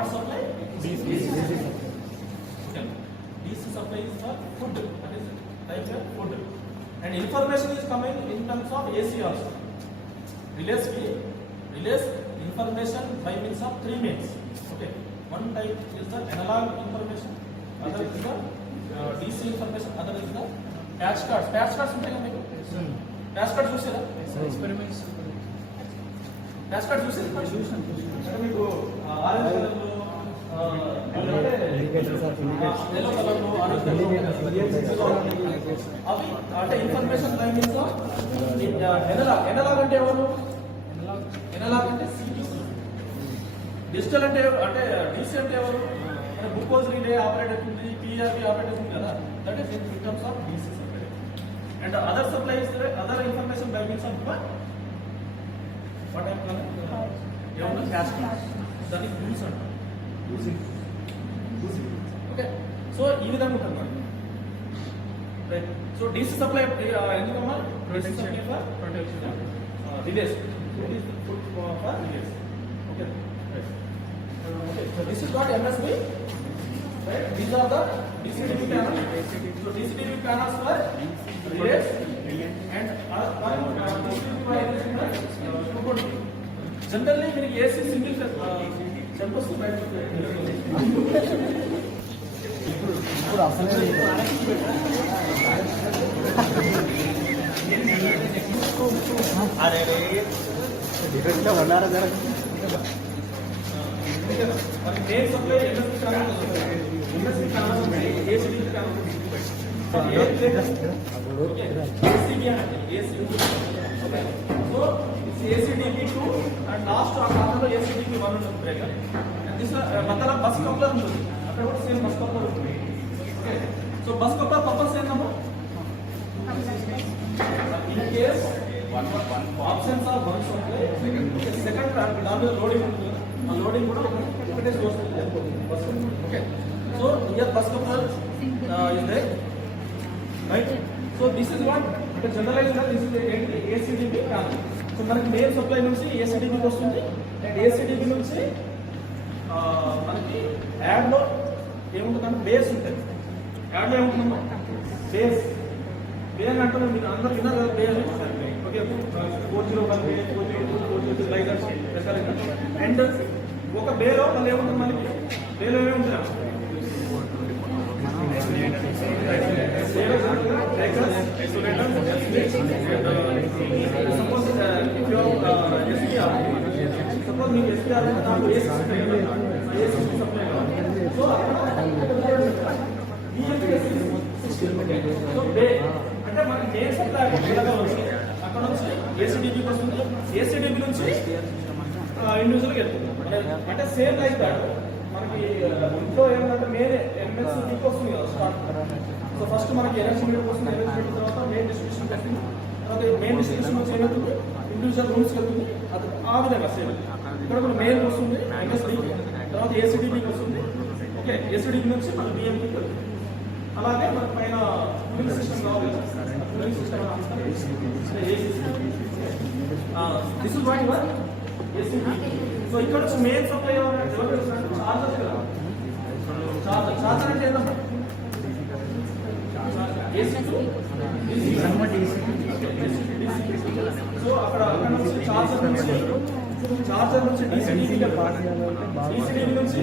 What supply? DC. Okay. DC supply is for food. That is type of food. And information is coming in terms of AC also. Relays information by means of three means. Okay. One type is the analog information. Other is the DC information. Other is the patch cards. Patch cards ఉంటాయి కదా మీకు? Patch cards చూసారా? Experiments patch cards చూసారా? అంటే మీకు orange colour లో yellow colour లో orange colour అవి అంటే information by means of analogue అంటే ఎవరు? ఎనలాగ్ అంటే CPU. డిజిటల్ అంటే DC అంటే ఎవరు? అంటే గ్లూకోజ్ రిలే ఆపరేట్ అవుతుంది, PRB ఆపరేట్ అవుతుంది కదా. That is in terms of DC supply. And other supply is other information by means of what I'm calling ఏమన్నా క్యాష్ దానికి యూస్ అంటారు. ఓకే, సో ఈ విధంగా ఉంటుంది మనకి. రైట్. సో DC సప్లై ఎందుకమ్మా? Protection for protection relays. It is the food for relays. Okay. Right. Okay. So this is what MSB. Right. These are the DCDB panels. So DCDB panels for relays and DCDB wires in the component. Generally, we AC single tempos to bed. ఇప్పుడు అసలే అరే defect లో ఉన్నారా జర మరి main supply MSP channel MSP channel ACB channel ACB అంటే ACB. So ACDB 2 and last ఆ కాలంలో ఏసీడీబీ 1 ఉంటుంది బ్రేకర్. దిస్ మధ్యలో బస్ కప్లర్ ఉంటుంది, అక్కడ కూడా సేమ్ బస్ కప్లర్ ఉంటుంది. Okay, so bus coupler purpose ఏంటమ్మా? In case options are one supply second దాని లోడింగ్ ఉంటుంది, ఆ లోడింగ్ కూడా ఒకటే source bus. Okay, so here bus coupler is there, right. So this is what అంటే generalise గా this is ఏంటి ఏసీడీబీ కాదు. సో మనకి మెయిన్ సప్లై నుంచి ఏసీడీబీకి వస్తుంది అండ్ ఏసీడీబీ నుంచి మనకి యాడ్లో ఏముంటుందంటే బేస్ ఉంటుంది. యాడ్లో ఏముంటుందమ్మా? బేస్. బేర్ అంటే మీరు అందరూ విన్నారు కదా బేర్. Okay, 401 bay, 402, 403 like that. And ఒక బేలో మళ్ళీ ఏముంటుంది మనకి? బేలో ఏముంటుంది? సపోజ్ మీకు ఎస్పీఆర్ దాంట్లో ఏ సిస్టమ్ సప్లై కావాలి. సో సో బే అంటే మనకి మెయిన్ సప్లై అక్కడ నుంచి ఏసీడీబీకి వస్తుంది, ఏసీడీబీ నుంచి ఇండివిజువల్గా వెళ్తుంది. అంటే సేమ్ లైక్ దాట్ మనకి ఇంట్లో ఏమంటే మెయిన్ ఎంఎస్సీకి వస్తుంది కదా స్టార్ట్. సో ఫస్ట్ మనకి ఎనర్జీ మీటర్ వస్తుంది, ఎనర్జీ మీటర్ తర్వాత మెయిన్ డిస్ట్రిబ్యూషన్ వస్తుంది, తర్వాత మెయిన్ డిస్ట్రిబ్యూషన్ నుంచి ఏమవుతుంది? ఇండివిజువల్ రూమ్స్కి వెళ్తుంది. అది ఆ విధంగా సేమ్ ఇక్కడ కూడా మెయిన్ వస్తుంది ఎంఎస్డీకి, తర్వాత ఏసీడీబీకి వస్తుంది. ఓకే, ఏసీడీబీ నుంచి మన బిఎంపీకి వెళ్తుంది. అలాగే మన పైన కూలింగ్ సిస్టమ్ కావాలి కదా, cooling system this is what your ACB. So ఇక్కడ నుంచి మెయిన్ సప్లై చార్జర్ కదా. చార్జర్ అంటే ఏంటమ్మా? సో అక్కడ నుంచి చార్జర్ నుంచి డీసీడీబీ నుంచి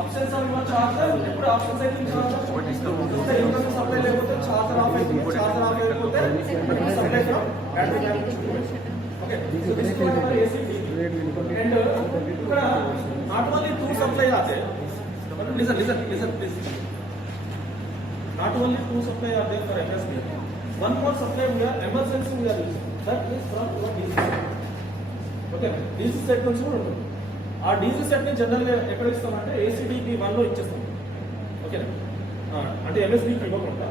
ఆప్షన్స్ ఆఫ్ చార్జర్. ఇప్పుడు ఆప్షన్స్ అయితే చార్జర్ సప్లై లేకపోతే చార్జర్ ఆఫ్ అయిపోతే, చార్జర్ ఆఫ్ అయిపోతే supply from battery. Okay, and ఇక్కడ నాట్ ఓన్లీ 2 సప్లై ఆతే. Listen, please. Not only 2 supply are there for MSB. One more supply we are emergency we are using. That is from your DC set. Okay, DC set నుంచి కూడా ఉంటుంది. ఆ DC set ని general గా ఎక్కడ ఇస్తామంటే ACDB 1 లో ఇచ్చేస్తాం. ఓకే, అంటే MSB కి ఇవ్వకుండా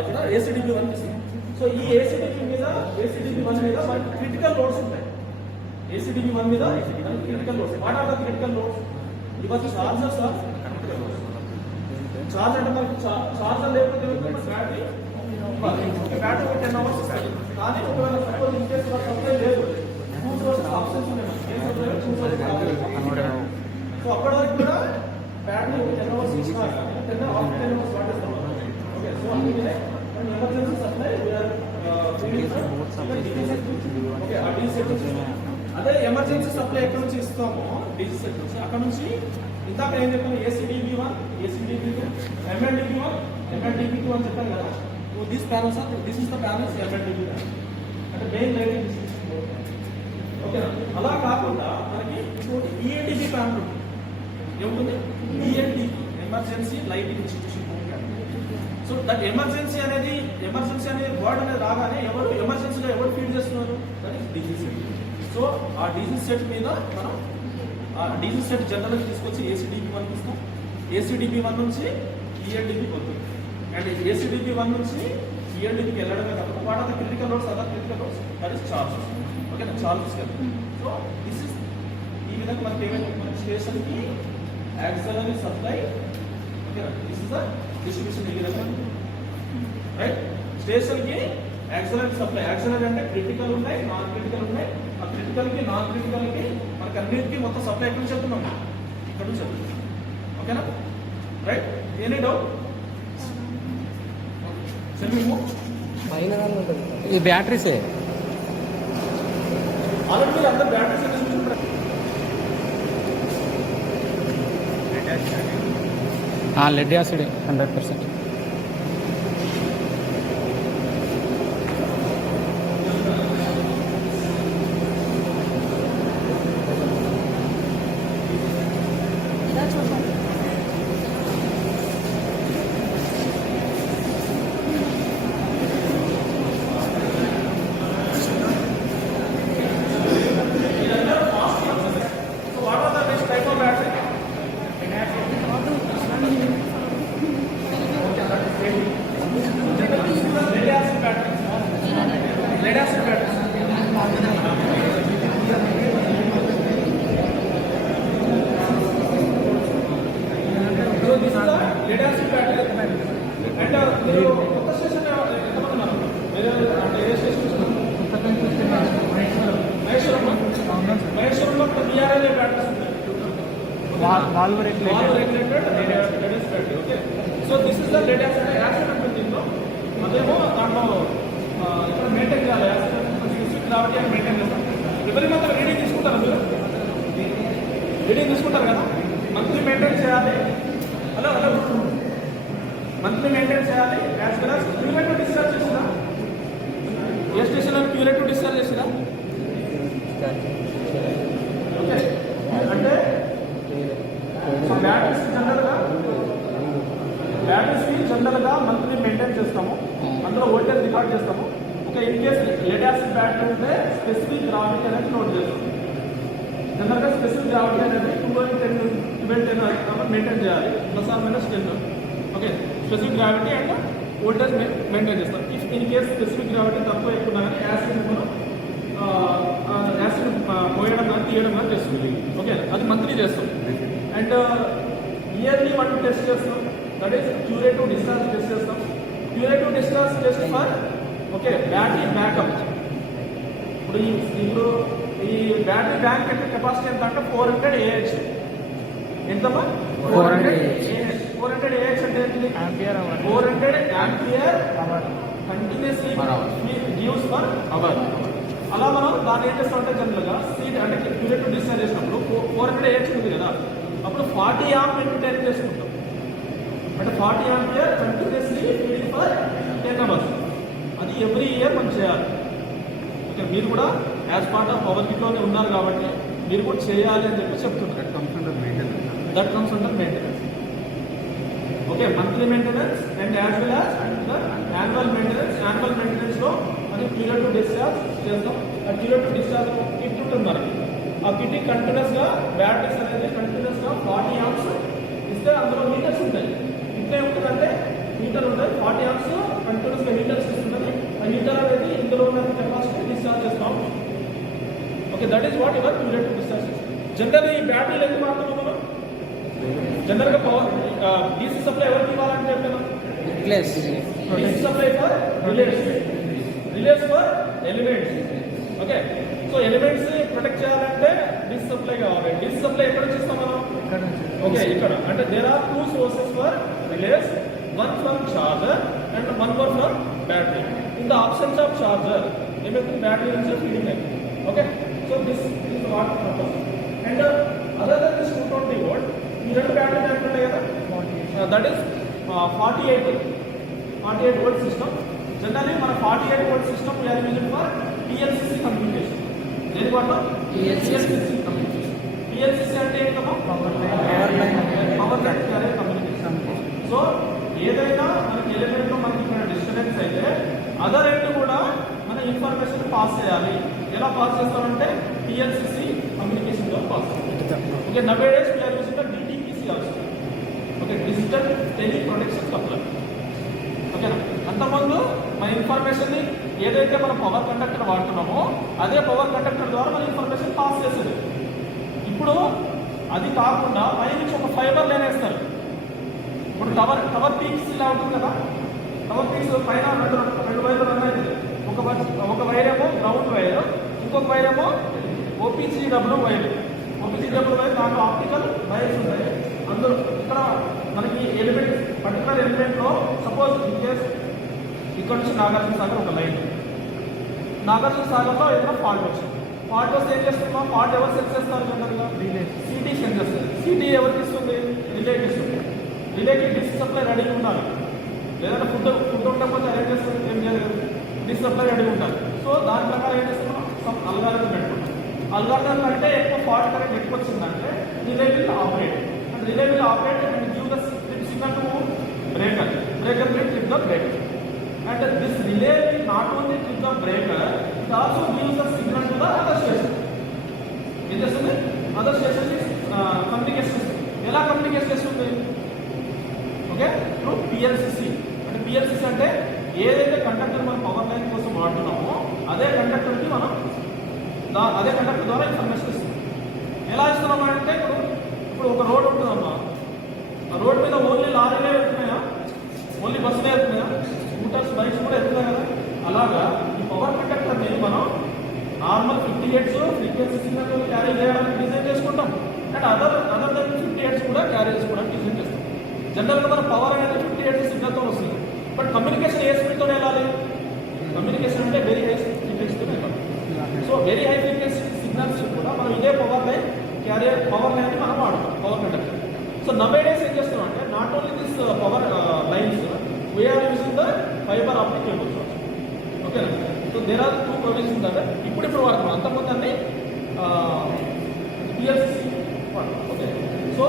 ఇక్కడ ACDB 1 ఇస్తాం. సో ఈ ACDB 1 మీద మనకి క్రిటికల్ లోడ్స్ ఉంటాయి. ACDB 1 మీద critical loads. What are the critical loads? ఇవన్నీ చార్జర్స్. చార్జ్ అంటే మనకి చార్జర్ లేకపోతే బ్యాటరీ 10 hours ఇస్తుంది. కానీ ఒకవేళ సపోజ్ ఇన్ కేసు సప్లై లేదు, 2 సప్లై ఎక్కడ నుంచి ఇస్తామో డీసీ సెట్ నుంచి అక్కడ నుంచి ఇందాక ఏం చెప్పాను ACDB1 ACDB2 MLDB1 MLDB2 అని చెప్పాను కదా. This panels are this is the panels MLDB1 అంటే మెయిన్ లైటింగ్ ఓకేనా. అలా కాకుండా మనకి ఇంకోటి ELDB ప్యానల్ ఉంటుంది. ఏముంటుంది ELDB emergency lighting institution. So that emergency అనే వర్డ్ అనేది రాగానే ఎవరు ఎమర్జెన్సీగా ఎవరు ఫీడ్ చేస్తున్నారు that is DC set. So ఆ డీసీ సెట్ మీద మనం ఆ డీసీ సెట్ జనరల్ తీసుకొచ్చి ACDB1 ఇస్తాం. ACDB1 నుంచి ELDB పోతుంది అండ్ ACDB1 నుంచి ELDBకి వెళ్ళడమే కాకుండా what are the critical loads other critical loads that is charges. ఓకేనా, చార్జెస్ కదా. సో దిస్ ఇస్ ఈ విధంగా మనకి ఏమైనా స్టేషన్కి యాక్సిలరీ సప్లై ఓకేనా. దిస్ ఇస్ ద డిస్ట్రిబ్యూషన్ ఈ విధంగా రైట్. స్టేషన్కి యాక్సిలరీ సప్లై, యాక్సిలరీ అంటే క్రిటికల్ ఉన్నాయి నాన్ క్రిటికల్ ఉన్నాయి. ఆ క్రిటికల్కి నాన్ క్రిటికల్కి మనకి అన్నిటికీ మొత్తం సప్లై ఎక్కడి నుంచి చెప్తున్నాం ఇక్కడ నుంచి చెప్తున్నాం. ఓకేనా రైట్. ఎనీ డౌట్ ఈ బ్యాటరీసే ఆల్రెడీ మీరు అందరు batteries lead acid 100%. valve regulated. Okay. So this is the lead acid ఉంటుంది ఇందులో. అదేమో దాంట్లో ఇక్కడ మెయింటైన్ చేయాలి యాసిడ్ కాబట్టి అని మెయింటైన్ చేస్తాం. ఎవరి మాత్రం రీడింగ్ తీసుకుంటారు మీరు రీడింగ్ తీసుకుంటారు కదా. మంత్లీ మెయింటైన్ చేయాలి. హలో మంత్లీ మెయింటైన్ చేయాలి. As well as curative discharge చేసినా ఏ స్టేషన్లో క్యూరేటివ్ డిశ్చార్జ్ చేసినా ఓకే. అంటే బ్యాటరీస్కి జనరల్గా మంత్లీ మెయింటైన్ చేస్తాము. అందులో వోల్టేజ్ రికార్డ్ చేస్తాము. Okay, in case lead acid battery ఉంటే స్పెసిఫిక్ గ్రావిటీ అనేది నోట్ చేస్తాం. జనరల్గా స్పెసిఫిక్ గ్రావిటీ అనేది 1210 మెయింటైన్ చేయాలి, ±10. Okay, specific gravity and voltage maintain చేస్తాం. If in case specific gravity తక్కువ ఎక్కువ కానీ యాసిడ్ పోయడం కానీ తీయడం కానీ చేస్తుంది. ఓకే, అది మంత్లీ చేస్తాం. అండ్ ఇయర్లీ మనం టెస్ట్ చేస్తాం. That is curative discharge test చేస్తాం. Curative discharge test for okay battery backup. ఇప్పుడు ఈ బ్యాటరీ బ్యాంక్ కెపాసిటీ ఎంత అంటే 400 AH. ఎంతమ్మా? 400 AH. 400 AH అంటే ఏంటి? 400 ampere continuously use per hour. అలా మనం దాన్ని ఏం చేస్తామంటే జనరల్గా సీట్ అంటే క్యూరేటివ్ డిశ్చార్జ్ చేసినప్పుడు 400 AH ఉంది కదా, అప్పుడు 40 ఆంప్ ఇంటూ 10 చేసుకుంటాం. అంటే 40 ampere continuously feeding for 10 hours. అది ఎవ్రీ ఇయర్ మనం చేయాలి. ఓకే, మీరు కూడా యాజ్ పార్ట్ ఆఫ్ పవర్ కిట్లోనే ఉన్నారు కాబట్టి మీరు కూడా చేయాలి అని చెప్పి చెప్తున్నారు. That comes under maintenance. Okay, monthly maintenance and as well as annual maintenance. Annual మెయింటెనెన్స్లో అది క్యూరేటివ్ డిశ్చార్జ్ చేస్తాం. ఆ క్యూరేటివ్ డిశ్చార్జ్ కిట్ ఉంటుంది మనకి. ఆ కిట్ కంటిన్యూస్గా బ్యాటరీస్ అనేది కంటిన్యూస్గా 40 ఆంప్స్ ఇస్తే అందులో మీటర్స్ ఉంటాయి. ఇట్లా ఏముంటుందంటే మీటర్ ఉంటాయి. 40 ఆంప్స్ కంటిన్యూస్గా మీటర్స్ ఇస్తుంది. ఆ మీటర్ అనేది ఇందులో ఉన్న కెపాసిటీ డిశ్చార్జ్ చేస్తాం. Okay, that is what your curative discharge. General ఈ బ్యాటరీలు ఎందుకు వాడుతున్నాం మనం? జనరల్గా పవర్ డీసీ సప్లై ఎవరికి ఇవ్వాలని చెప్పాను? DC supply for relays for elements. Okay, so elements protect చేయాలంటే డీసీ సప్లై కావాలి. డీసీ సప్లై ఎక్కడ నుంచి ఇస్తాం మనం? ఓకే, ఇక్కడ అంటే there are 2 sources for relays, one from charger and one more from battery. In the absence of charger, ఏమైతుంది? Battery నుంచి ఫీడింగ్ అవుతుంది. Okay, so this is what purpose. And other than this 220 volt, ఈ రెండు battery tank ఉంటాయి కదా, that is 48 volt system. Generally మన 48 volt system we are using for PLCC communication. దేని వాడతాం? PLCC communication. PLCC అంటే ఏంటమ్మా? Power line carry communication. So ఏదైనా మనకి ఎలిమెంట్ లో మనకి ఇక్కడ డిస్టర్బెన్స్ అయితే అదర్ ఎండ్ కూడా మన ఇన్ఫర్మేషన్ పాస్ చేయాలి. ఎలా పాస్ చేస్తామంటే PLCC కమ్యూనికేషన్ ద్వారా పాస్ చేస్తాం. Okay, nowadays we are using the DTPC also. Okay, digital tele protection coupler. ఓకేనా, అంతకుముందు మన ఇన్ఫర్మేషన్ ని ఏదైతే మనం పవర్ కండక్టర్ వాడుతున్నామో అదే పవర్ కండక్టర్ ద్వారా మన ఇన్ఫర్మేషన్ పాస్ చేస్తుంది. ఇప్పుడు అది కాకుండా పైనుంచి ఒక ఫైబర్ లైన్ వేస్తారు. ఇప్పుడు టవర్ పీక్స్ ఇలా ఉంటుంది కదా, టవర్ పీక్స్ పైన రెండు వైర్లు రన్ అవుతుంది. ఒక వైర్ ఏమో గ్రౌండ్ వైర్, ఇంకొక వైర్ ఏమో OPGW వైర్. OPGW వైర్ దాంట్లో ఆప్టికల్ వైర్స్ ఉంటాయి. అందులో ఇక్కడ మనకి ఎలిమెంట్ పర్టికులర్ ఎలిమెంట్ లో సపోజ్ ఇన్ కేస్ ఇక్కడ నుంచి నాగార్జున సాగర్ ఒక లైన్, నాగార్జున సాగర్లో ఏదైనా ఫాల్ట్ వచ్చింది. ఫాల్ట్ వస్తే ఏం చేస్తున్నాం? ఫాల్ట్ ఎవరు సెట్ చేస్తారు? జనరల్గా సిటీ సెండ్ చేస్తారు. సిటీ ఎవరికి ఇస్తుంది? రిలేకి ఇస్తుంది. రిలేకి డిస్ సప్లై రెడీగా ఉండాలి. లేదంటే ఫుడ్ ఉండకపోతే ఏం చేస్తుంది? ఏం చేయలేదు, డిస్ సప్లై రెడీగా ఉండాలి. సో దాని ప్రకారం ఏం చేస్తున్నాం? సమ్ అల్గారిథం పెట్టుకుంటాం. అల్గారిథం కంటే ఎక్కువ ఫాల్ట్ కరెంట్ ఎక్కువ వచ్చిందంటే relay will operate. And relay will operate and give the signal to breaker. Breaker will trip the breaker. And this relay will not only trip the breaker, it also gives the signal to the other station. It is the other station is communication. ఎలా communicate చేస్తుంది? Okay, through PLCC. అంటే PLCC అంటే ఏదైతే conductor మనం power line కోసం వాడుతున్నామో అదే కండక్టర్కి మనం అదే కండక్టర్ ద్వారా ఇన్ఫర్మేషన్ ఇస్తుంది. ఎలా ఇస్తున్నామంటే ఇప్పుడు ఒక రోడ్ ఉంటుందమ్మా, ఆ రోడ్ మీద ఓన్లీ లారీలే వెళ్తున్నాయా, ఓన్లీ బస్సులే వెళ్తున్నాయా, స్కూటర్స్ బైక్స్ కూడా వెళ్తున్నాయి కదా. అలాగా ఈ పవర్ కండక్టర్ని మనం normal 50 Hz frequency signal carry చేయడానికి డిజైన్ చేసుకుంటాం. అండ్ అదర్ దెన్ 50 Hz కూడా క్యారీ చేసుకోవడానికి డిజైన్ చేస్తాం. జనరల్గా మన పవర్ అనేది 50 Hz సిగ్నల్తో వస్తుంది. బట్ కమ్యూనికేషన్ ఏ స్పీడ్తో వెళ్ళాలి? కమ్యూనికేషన్ అంటే వెరీ హై ఫ్రీక్వెన్సీతో వెళ్ళాలి. So very high frequency signals కూడా మనం ఇదే పవర్ లైన్ పవర్ లైన్ మనం వాడతాం, పవర్ కండక్టర్. సో నవేడేస్ ఏం చేస్తున్నాం అంటే not only this power lines we are using the fiber optic cables also. Okay, so there are two provisions that ఇప్పుడు వాడుతున్నాం. అంతకుముందు అన్ని PLCC. Okay, so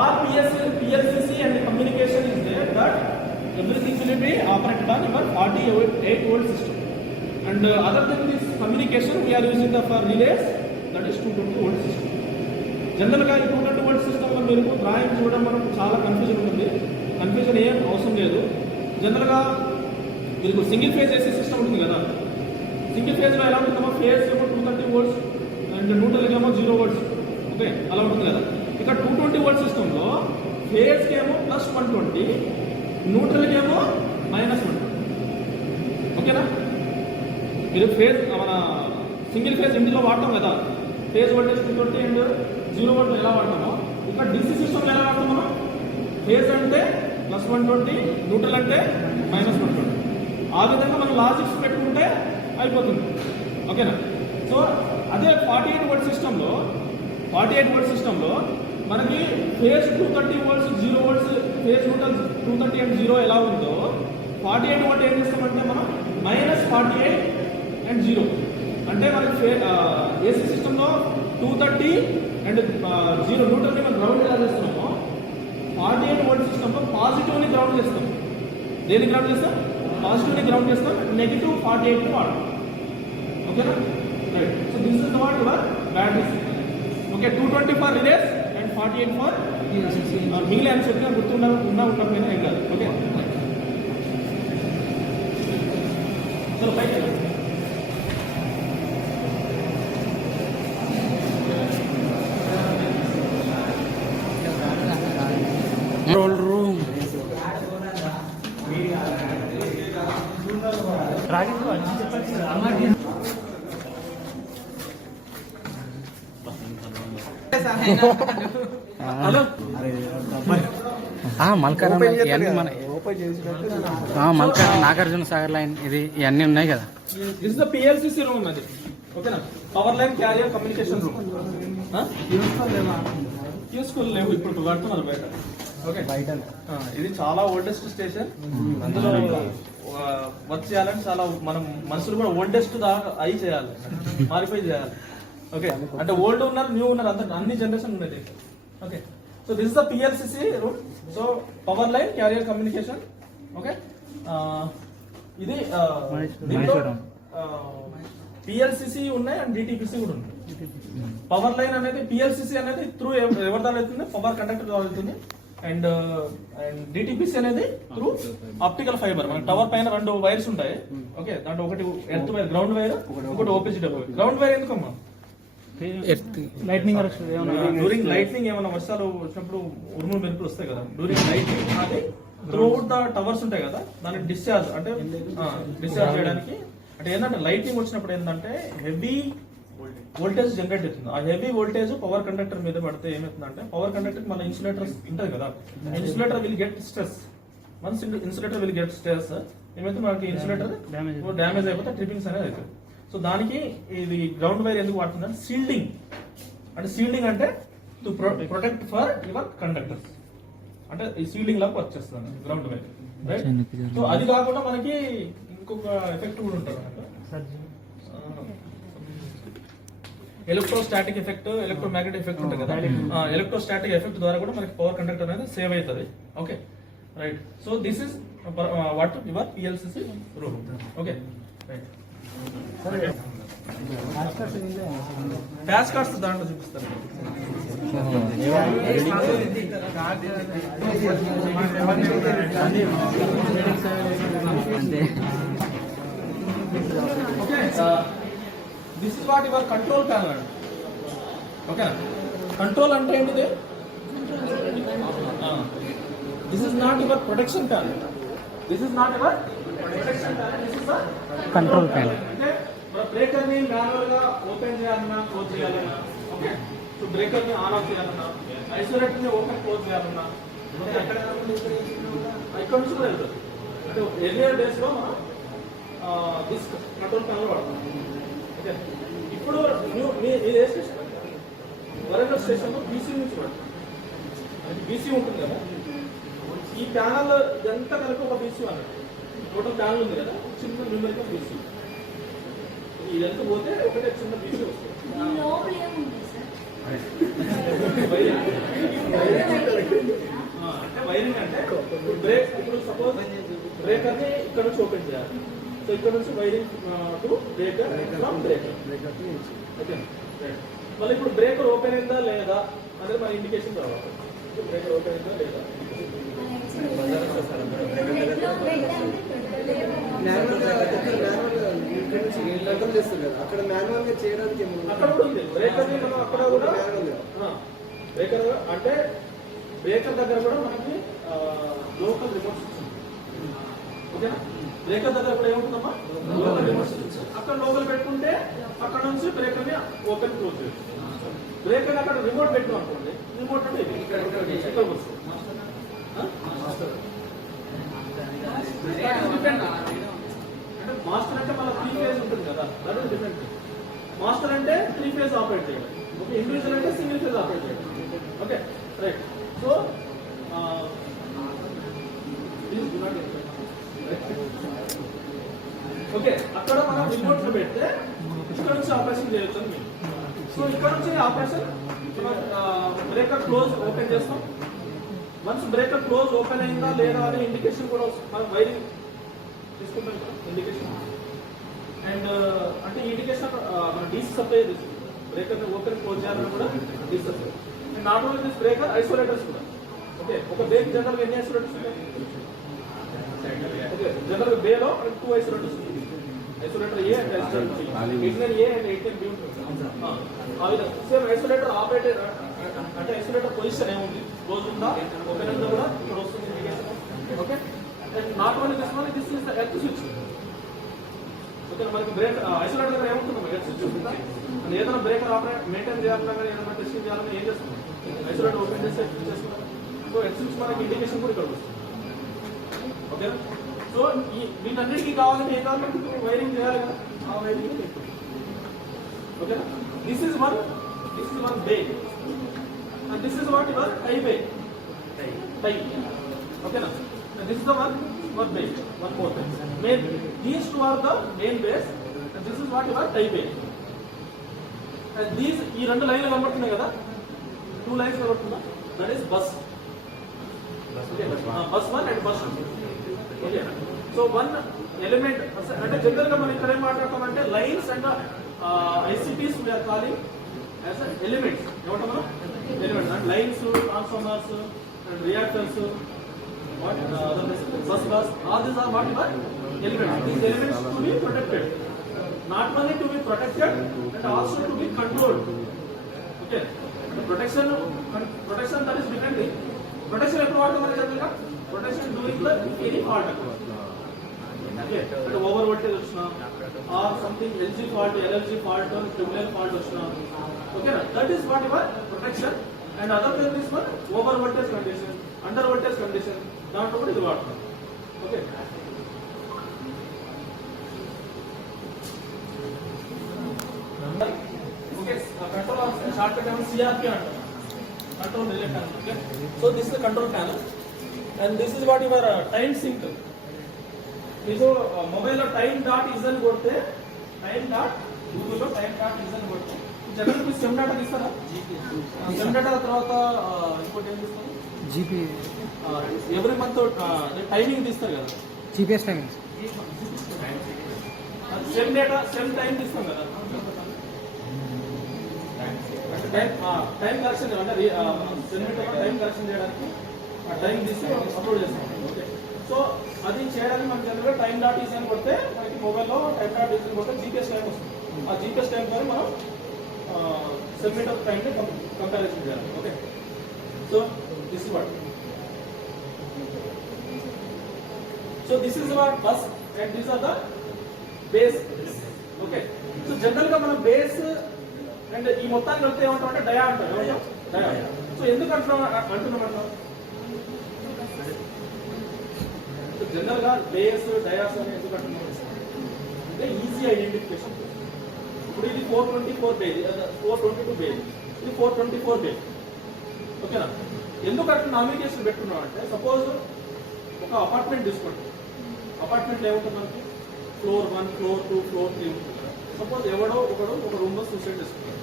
our PLCC and the communication is there that everything will be operated on our 48 volt system. And other than this communication we are using the for relays, that is 220 volt system. జనరల్గా ఈ 220 volt సిస్టంలో మీరు drawing చూడడం మనకు చాలా confusion ఉంటుంది. Confusion ఏం అవసరం లేదు. జనరల్గా మీకు సింగిల్ ఫేజ్ ఏసీ సిస్టమ్ ఉంటుంది కదా, సింగిల్ ఫేజ్లో ఎలా ఉంటుందో ఫేజ్ ఏమో 230 volts అండ్ న్యూట్రల్కి ఏమో 0 volts. ఓకే, అలా ఉంటుంది కదా. ఇక్కడ 220 volt సిస్టంలో ఫేజ్కి ఏమో +120, న్యూట్రల్కి ఏమో -120. ఓకేనా, మీరు ఫేజ్ మన సింగిల్ ఫేజ్ ఇంటిలో వాడతాం కదా, ఫేజ్ వోల్టేజ్ 220 అండ్ 0 volt ఎలా వాడతామో ఇక్కడ DC సిస్టమ్లో ఎలా వాడతాం మనం? ఫేజ్ అంటే +120, న్యూట్రల్ అంటే -120. ఆ విధంగా మనం లాజిక్స్ పెట్టుకుంటే అయిపోతుంది. ఓకేనా, సో అదే 48 volt సిస్టంలో మనకి phase 230 volts 0 volts phase neutral 230 and 0 ఎలా ఉందో 48 volt ఏం చేస్తామంటే మనం -48 అండ్ 0 అంటే మనకి ఏసీ సిస్టంలో 230 అండ్ 0 న్యూట్రల్ని మనం గ్రౌండ్ ఎలా చేస్తున్నామో 48 volt సిస్టంలో పాజిటివ్ని గ్రౌండ్ చేస్తాం. దేన్ని గ్రౌండ్ చేస్తాం? పాజిటివ్ని గ్రౌండ్ చేస్తాం, నెగిటివ్ 48ని వాడతాం. ఓకేనా, right. So this is what your batteries. Okay, 220 for relays and 48 for మిగిలిన అని చెప్పిన ఉండకపోయినా ఏం కాదు. ఓకే, చలో పైకి రోల్ రూమ్ హలో మల్కార్ మల్కార్ నాగార్జున సాగర్ లైన్ ఇది ఇవన్నీ ఉన్నాయి కదా. This the PLCC room. అది ఓకేనా. Power line carrier communication room తీసుకుని లేవు, ఇప్పుడు కడుతున్నారు బయట. ఓకే, ఇది చాలా ఓల్డెస్ట్ స్టేషన్. అందులో వర్క్ చేయాలంటే చాలా మనం మనుషులు కూడా ఓల్డెస్ట్ దాకా అయి చేయాలి, మారిపోయి చేయాలి. ఓకే, అంటే ఓల్డ్ ఉన్నారు, న్యూ ఉన్నారు, అంత అన్ని జనరేషన్ ఉన్నాయి. Okay, so this is the PLCC room. So power line carrier communication. Okay, ఇది పిఎల్సిసి ఉన్నాయి అండ్ డిటిపిసి కూడా ఉన్నాయి. పవర్ లైన్ అనేది పిఎల్సిసి అనేది త్రూ ఎవరి ద్వారా వెళ్తుంది, పవర్ కండక్టర్ ద్వారా వెళ్తుంది. అండ్ డిటిపిసి అనేది త్రూ ఆప్టికల్ ఫైబర్. మన టవర్ పైన 2 వైర్స్ ఉంటాయి. ఓకే, దాంట్లో ఒకటి ఎర్త్ వైర్, గ్రౌండ్ వైర్, ఒకటి ఓపీజీ డబ్ల్యూ. గ్రౌండ్ వైర్ ఎందుకమ్మా? డ్యూరింగ్ లైట్నింగ్ ఏమైనా వర్షాలు వచ్చినప్పుడు ఉరుములు మెరుపులు వస్తాయి కదా, డ్యూరింగ్ లైట్నింగ్ అది త్రూఅవుట్ ద టవర్స్ ఉంటాయి కదా, దాన్ని డిశ్చార్జ్ అంటే డిశ్చార్జ్ చేయడానికి. అంటే ఏంటంటే లైటింగ్ వచ్చినప్పుడు ఏంటంటే హెవీ వోల్టేజ్ జనరేట్ అవుతుంది. ఆ హెవీ వోల్టేజ్ పవర్ కండక్టర్ మీద పడితే ఏమవుతుందంటే, పవర్ కండక్టర్ మన ఇన్సులేటర్ ఉంటుంది కదా, insulator will get stress. Once insulator will get stress ఏమైతే మనకి ఇన్సులేటర్ డ్యామేజ్ అయిపోతే ట్రిపింగ్స్ అనేది అవుతుంది. సో దానికి ఇది గ్రౌండ్ వైర్ ఎందుకు వాడుతుందంటే షీల్డింగ్. అంటే షీల్డింగ్ అంటే to protect for your conductor, అంటే ఈ షీల్డింగ్ లాగా వర్క్ చేస్తుంది గ్రౌండ్ వైర్, రైట్. సో అది కాకుండా మనకి ఇంకొక ఎఫెక్ట్ కూడా ఉంటుంది అన్నమాట. ఎలక్ట్రోస్టాటిక్ ఎఫెక్ట్, ఎలక్ట్రోమాగ్నెటిక్ ఎఫెక్ట్ ఉంటుంది కదా. ఎలక్ట్రోస్టాటిక్ ఎఫెక్ట్ ద్వారా కూడా మనకి పవర్ కండక్టర్ అనేది సేవ్ అవుతుంది. Okay, right. So this is what your PLCC room. Okay, right. Patch cards దాంట్లో చూపిస్తారు. Okay, this is what your control panel అండి. ఓకే, కంట్రోల్ అంటే ఏంటిది? This is not your protection panel. This is not your protection panel. This is the control panel. అంటే breaker ని manual గా open చేయాలన్నా, close చేయాలన్నా, ఓకే, సో బ్రేకర్ ని on off చేయాలన్నా, ఐసోలేటర్ ని ఓపెన్ క్లోజ్ చేయాలన్నా, ఇక్కడ నుంచి కూడా వెళ్తుంది. అంటే ఎర్లియర్ డేస్ లో మనం దిస్ కంట్రోల్ ప్యానల్ వాడతాం. ఓకే, ఇప్పుడు ఇది ఏ స్టేషన్? వరంగల్ స్టేషన్ లో బీసీ నుంచి వాడతాం. అది బీసీ ఉంటుంది కదా, ఈ ప్యానల్ ఇదంతా కలిపి ఒక బీసీ అన్నట్టు. టోటల్ ప్యానల్ ఉంది కదా, చిన్న న్యూమరికల్ బీసీ. ఇదంతా పోతే ఒకటే చిన్న బీసీ వస్తుంది. అంటే వైరింగ్ అంటే బ్రేక్, ఇప్పుడు సపోజ్ బ్రేకర్ ని ఇక్కడ నుంచి ఓపెన్ చేయాలి. సో ఇక్కడ నుంచి wiring to breaker, from breaker. Okay, మళ్ళీ ఇప్పుడు బ్రేకర్ ఓపెన్ అయిందా లేదా అనేది మన ఇండికేషన్ కావాలి. బ్రేకర్ ఓపెన్ అయిందా లేదా అక్కడ మాన్యువల్ గా చేయడానికి అక్కడ కూడా ఉంది. బ్రేకర్ ని మనం అక్కడ కూడా బ్రేకర్ అంటే బ్రేకర్ దగ్గర కూడా మనకి లోకల్ రిమోట్ ఉంది. ఓకేనా, బ్రేకర్ దగ్గర కూడా ఏముంటుందమ్మా? Local remote. అక్కడ లోకల్ పెట్టుకుంటే అక్కడ నుంచి బ్రేకర్ ని ఓపెన్ క్లోజ్ చేయొచ్చు. బ్రేకర్ అక్కడ రిమోట్ పెట్టాం అనుకోండి, రిమోట్ అంటే ఇక్కడ వస్తుంది. అంటే మాస్టర్ అంటే మన 3 ఫేజ్ ఉంటుంది కదా, దట్ ఇస్ డిఫరెంట్. మాస్టర్ అంటే 3 ఫేజ్ ఆపరేట్ చేయాలి. ఓకే, ఇండివిజువల్ అంటే సింగిల్ ఫేజ్ ఆపరేట్ చేయాలి. Okay, right. సో ఓకే, అక్కడ మనం రిమోట్ లో పెడితే ఇక్కడ నుంచి ఆపరేషన్ చేయొచ్చు అని. సో ఇక్కడ నుంచి ఆపరేషన్ బ్రేకర్ క్లోజ్ ఓపెన్ చేస్తాం. వన్స్ బ్రేకర్ క్లోజ్ ఓపెన్ అయిందా లేదా అనే ఇండికేషన్ కూడా మనం వైరింగ్ తీసుకుంటాం కదా, ఇండికేషన్. అండ్ అంటే ఇండికేషన్ మన DC supply breaker open close చేయాలని కూడా DC supply. And not only this breaker, isolators కూడా. ఓకే, ఒక బేక్ జనరల్ ఎన్ని ఐసోలేటర్స్ ఉంటాయి? ఓకే, జనరల్ బేలో 2 ఐసోలేటర్స్ ఉంటుంది. Isolator A and isolator A and 18B ఉంటుంది. సేమ్ ఐసోలేటర్ ఆపరేటర్ అంటే ఐసోలేటర్ పొజిషన్ ఏముంది, క్లోజ్ ఉందా ఓపెన్ ఉందా కూడా ఇక్కడ వస్తుంది indication. Okay, and not only this one, this is the earth switch. Okay, మనకి బ్రేక్ ఐసోలేటర్ దగ్గర ఏముంటుంది? ఎర్త్ స్విచ్ ఉంటుందా? అండ్ ఏదైనా బ్రేకర్ ఆపరేట్ మెయింటైన్ చేయాలన్నా కానీ ఏదైనా టెస్టింగ్ చేయాలన్నా ఏం చేస్తుంది? ఐసోలేటర్ ఓపెన్ చేస్తే చేసుకుంటాం. సో ఎర్త్ స్విచ్ మనకి ఇండికేషన్ కూడా ఇక్కడ వస్తుంది. ఓకే, సో వీటన్నిటికీ కావాలంటే ఏం కావాలి? వైరింగ్ చేయాలి కదా, ఆ wiring Okay, this is one bay, and this is what your tie bay. Tie. Okay, now this is the one bay, one more bay. These two are the main bays, and this is what your tie bay. And these ఈ రెండు లైన్లు కనబడుతున్నాయి కదా, 2 lines కనబడుతుందా, that is bus. Okay, bus 1 and bus 2. Okay, so one element అంటే general గా మనం ఇక్కడ ఏం మాట్లాడతామంటే lines and ICTs we are calling as elements. ఏమంటాం మనం elements and lines, transformers and reactors, what bus all these are what are elements. These elements to be protected, not only to be protected and also to be controlled. Okay, the protection that is different. Protection ఎప్పుడు వాడతాం మనం general గా, protection doing the any fault. Okay, అంటే over voltage వచ్చినా or something LG fault, LFG fault, triple fault వచ్చినా, okay, that is what your protection. And other then this one over voltage condition, under voltage condition, దాంట్లో కూడా ఇది వాడతాం. Okay, okay, control short cut ఏమో CRP అంటాం, control relay panel. Okay, so this is the control panel and this is what your time sync. మీకు మొబైల్లో time dot is అని కొడితే, టైం డాట్ గూగుల్లో టైం డాట్ ఈజ్ అని కొడితే general మీరు సెమ్ డాటా తీస్తారా, సెమ్ డాటా తర్వాత ఇంకోటి ఏం తీస్తారు, జీపీ ఎవ్రీ మంత్ టైమింగ్ తీస్తారు కదా, GPS timing, sem data sem time తీస్తాం కదా, టైం కరెక్షన్ అంటే సెమ్ డేటా టైం కరెక్షన్ చేయడానికి ఆ టైం తీసి అప్లోడ్ చేస్తాం. ఓకే, సో అది చేయడానికి మనకి జనరల్గా టైం డాట్ ఈజ్ అని కొడితే మనకి మొబైల్లో టైం డాట్ ఈజ్ అని కొడితే జీపీఎస్ టైం వస్తుంది. ఆ జీపీఎస్ టైం ద్వారా మనం సెగ్మెంట్ ఆఫ్ టైంని కంపారిజన్ చేయాలి. Okay, so this is what, so this is our bus and these are the base. Okay, so general గా మనం బేస్ అండ్ ఈ మొత్తాన్ని వెళ్తే ఏమంటాం అంటే డయా అంటాం. ఏమంటాం? డయా. సో ఎందుకు అంటున్నాం జనరల్ గా బేస్ డయాస్ అని ఎందుకు అంటున్నాం అంటే ఈజీ ఐడెంటిఫికేషన్. ఇప్పుడు ఇది 424 బేస్, 422 బేస్, ఇది 424 బేస్. ఓకేనా, ఎందుకు అట్లా నామినేషన్ పెట్టుకున్నాం అంటే సపోజ్ ఒక అపార్ట్మెంట్ తీసుకోండి, అపార్ట్మెంట్ ఏముంటుంది మనకి, ఫ్లోర్ 1, ఫ్లోర్ 2, ఫ్లోర్ 3 ఉంటుంది. సపోజ్ ఎవడో ఒకడు ఒక రూమ్ లో సూసైడ్ చేసుకుంటాడు,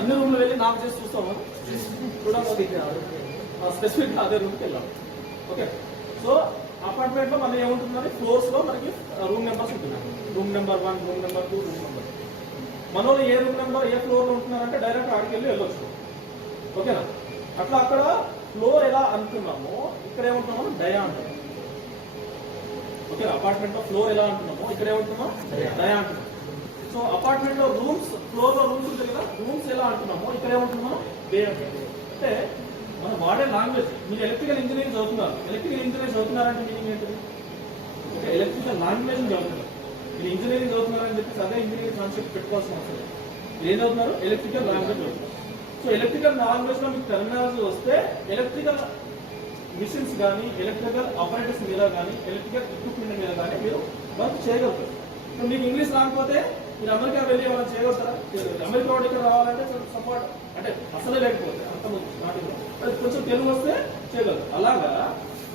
అన్ని రూమ్లు వెళ్ళి నాకు చేసి చూస్తాము చూడాలి, స్పెసిఫిక్ అదే రూమ్కి వెళ్ళాలి. ఓకే, సో అపార్ట్మెంట్ లో మనం ఏముంటుందని ఫ్లోర్స్ లో మనకి రూమ్ నెంబర్స్ ఉంటున్నాయి, room number 1, room number 2, room number. మన ఏ రూమ్ నెంబర్ ఏ ఫ్లోర్ లో ఉంటున్నారంటే డైరెక్ట్ ఆడికి వెళ్ళి వెళ్ళొచ్చు. ఓకేనా, అట్లా అక్కడ ఫ్లోర్ ఎలా అనుకున్నామో ఇక్కడ ఏముంటున్నామో డయా అంటున్నాం. ఓకే, అపార్ట్మెంట్ లో ఫ్లోర్ ఎలా అంటున్నామో ఇక్కడ ఏమంటున్నాం డయా అంటున్నాం. సో అపార్ట్మెంట్ లో రూమ్స్, ఫ్లోర్ లో రూమ్స్ ఉంటాయి కదా, రూమ్స్ ఎలా అంటున్నామో ఇక్కడ ఏమంటున్నామో బే అంటున్నాం. అంటే మనం వాడే లాంగ్వేజ్. మీరు ఎలక్ట్రికల్ ఇంజనీరింగ్ చదువుతున్నారు, ఎలక్ట్రికల్ ఇంజనీరింగ్ చదువుతున్నారంటే మీనింగ్ ఏంటిది, ఓకే, ఎలక్ట్రికల్ లాంగ్వేజ్ చదువుతున్నారు. మీరు ఇంజనీరింగ్ చదువుతున్నారని చెప్పి అదే ఇంజనీరింగ్ కాన్సెప్ట్ పెట్టుకోవాల్సిన అవసరం లేదు. మీరు ఏం చదువుతున్నారు, ఎలక్ట్రికల్ లాంగ్వేజ్ చదువుతున్నారు. సో ఎలక్ట్రికల్ లాంగ్వేజ్ లో మీకు టెర్మినాలజీ వస్తే ఎలక్ట్రికల్ మిషన్స్ కానీ, ఎలక్ట్రికల్ ఆపరేటర్స్ మీద కానీ, ఎలక్ట్రికల్ ఎక్విప్మెంట్ మీద కానీ మీరు వర్క్ చేయగలుగుతారు. సో మీకు ఇంగ్లీష్ రాకపోతే మీరు అమెరికా వెళ్ళి వాళ్ళని చేయగలుగుతారా? అమెరికా వాడు ఇక్కడ రావాలంటే సపోర్ట్ అంటే అసలే లేకపోతే అంత కొంచెం తెలుగు వస్తే చేయగలరు. అలాగా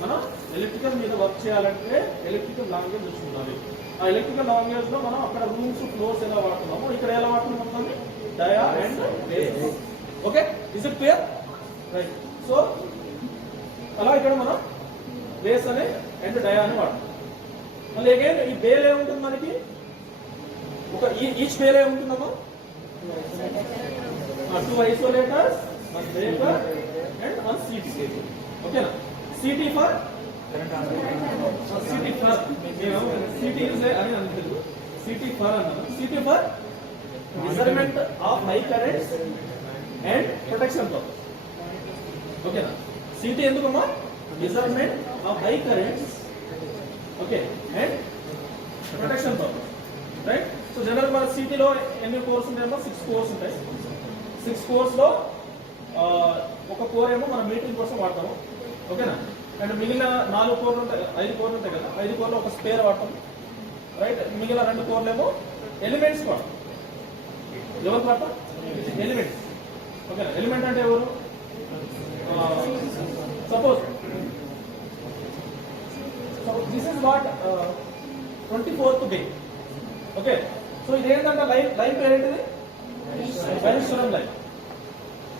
మనం ఎలక్ట్రికల్ మీద వర్క్ చేయాలంటే ఎలక్ట్రికల్ లాంగ్వేజ్ చూసుకుంటారు. ఆ ఎలక్ట్రికల్ లాంగ్వేజ్ లో మనం అక్కడ రూమ్స్, ఫ్లోర్స్ ఎలా వాడుతున్నామో ఇక్కడ ఎలా వాడుతున్నాం, dia and base. Okay, is it clear? Right. So అలా ఇక్కడ మనం బేస్ అనే అండ్ డయా అని వాడుతున్నాం. మళ్ళీ అగైన్ ఈ బేల్ ఏముంటుంది మనకి, ఒక ఈచ్ బేల్ ఏముంటుందమ్మా, 2 ఐసోలేటర్స్, 1 బ్రేకర్ అండ్ 1 CT. ఓకేనా, CT ఫర్ CT అని అంటారు, CT ఫర్ అన్నారు. CT for measurement of high currents and protection purpose. ఓకేనా, CT ఎందుకమ్మా, measurement of high currents, okay, and protection purpose. Right. So general మన సిటీలో ఎన్ని కోర్స్ ఉంటాయేమో 6 కోర్స్ ఉంటాయి. 6 కోర్స్ లో ఒక కోర్ ఏమో మనం మీటింగ్ కోసం వాడతాము. ఓకేనా, అండ్ మిగిలిన 4 కోర్లు ఉంటాయి, 5 కోర్లు ఉంటాయి కదా, 5 కోర్లు ఒక స్పేర్ వాడతాం. రైట్, మిగిలిన 2 కోర్లు ఏమో ఎలిమెంట్స్ వాడతాం. ఎవరు పార్ట్? ఎలిమెంట్. ఓకేనా? ఎలిమెంట్ అంటే ఎవరు? Suppose this is what 24th day. Okay, so ఇదేంటంటే లైన్ పేరు ఏంటిది? Maheshwaram line.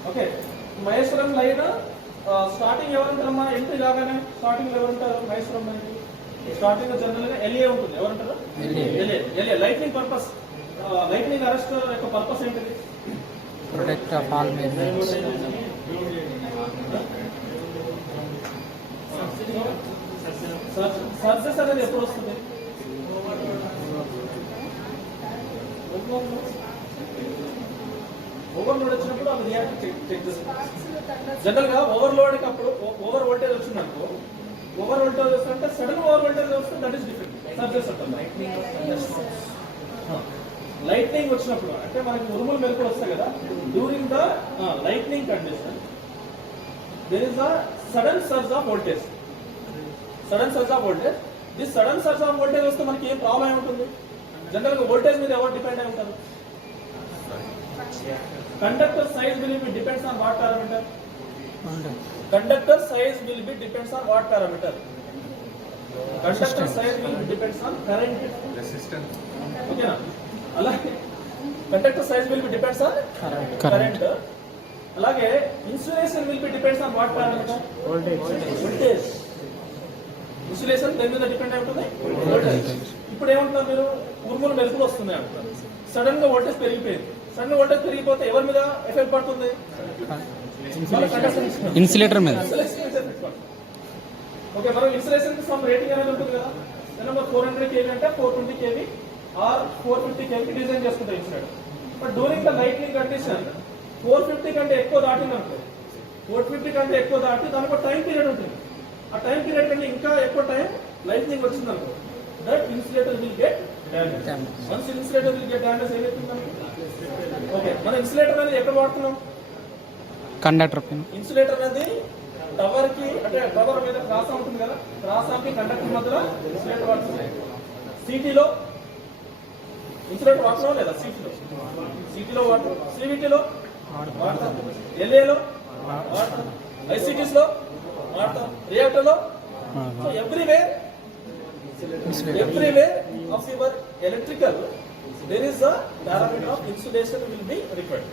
Okay, Maheshwaram line starting ఎవరుంటారమ్మా? ఎంట్రీ కాగానే స్టార్టింగ్ ఎవరుంటారు? మహేశ్వరం లైన్ స్టార్టింగ్ జనరల్ గా ఎల్ఏ ఉంటుంది. ఎవరుంటారు? LA. Lightning purpose, lightning arrest యొక్క పర్పస్ ఏంటిది? Protect of all mains. Surges అనేది ఎప్పుడు వస్తుంది? ఓవర్లోడ్ వచ్చినప్పుడు అది రియాక్ట్ చెక్ చేస్తుంది. జనరల్ గా ఓవర్లోడ్ అప్పుడు ఓవర్ వోల్టేజ్ వచ్చిందనుకో, ఓవర్ వోల్టేజ్ వస్తుంటే సడన్ ఓవర్ వోల్టేజ్ వస్తే దట్ ఈస్ డిఫరెంట్. సర్జెస్ అంటాం. లైట్నింగ్ వచ్చినప్పుడు అంటే మనకి ఉరుములు మెరుపులు వస్తాయి కదా, during the lightning condition there is a sudden surge of voltage. Sudden surge of voltage. This sudden surge of voltage వస్తే మనకి ఏం ప్రాబ్లం ఏముంటుంది? జనరల్ గా వోల్టేజ్ మీద ఎవరు డిపెండ్ అయి ఉంటారు? Conductor size will be depends on what parameter? Conductor size will be depends on what parameter? Conductor size will be depends on current. Resistance. Okay na? అలాగే conductor size will be depends on current. అలాగే insulation will be depends on what parameter? Voltage. Insulation దేని మీద depend అయి ఉంటుంది? Voltage. ఇప్పుడు ఏమంటున్నారు మీరు? ఉరుములు మెరుపులు వస్తున్నాయి అంటున్నారు. సడన్ గా వోల్టేజ్ పెరిగిపోయింది. సడన్ వోల్టేజ్ పెరిగిపోతే ఎవరి మీద ఎఫెక్ట్ పడుతుంది? ఇన్సులేటర్ మీద. ఓకే, మనం ఇన్సులేషన్ కి సమ్ రేటింగ్ అనేది ఉంటుంది కదా. నెంబర్ 400 kV అంటే 420 kV ఆర్ 450 kV డిజైన్ చేసుకుంటాం insulator. But during the lightning condition 450 కంటే ఎక్కువ దాటింది అనుకో, 450 కంటే ఎక్కువ దాటి దానికి ఒక టైం పీరియడ్ ఉంటుంది. ఆ టైం పీరియడ్ కంటే ఇంకా ఎక్కువ టైం లైట్నింగ్ వచ్చింది అనుకో, that insulator will get damage. Once insulator will get damage ఏమవుతుంది? ఓకే, మన ఇన్సులేటర్ అనేది ఎక్కడ వాడుతున్నాం? Conductor pin. ఇన్సులేటర్ అనేది టవర్ కి అంటే టవర్ మీద క్రాస్ ఉంటుంది కదా, క్రాస్ కి కండక్టర్ మధ్యలో ఇన్సులేటర్ వాడుతుంది. సిటీలో ఇన్సులేటర్ వాడుతున్నాం లేదా? సిటీలో వాడతాం, సివిటీలో వాడతాం, ఎల్ఏలో వాడతాం, ఐసిటీస్ లో వాడతాం, రియాక్టర్ లో. So everywhere of your electrical there is a parameter of insulation will be required.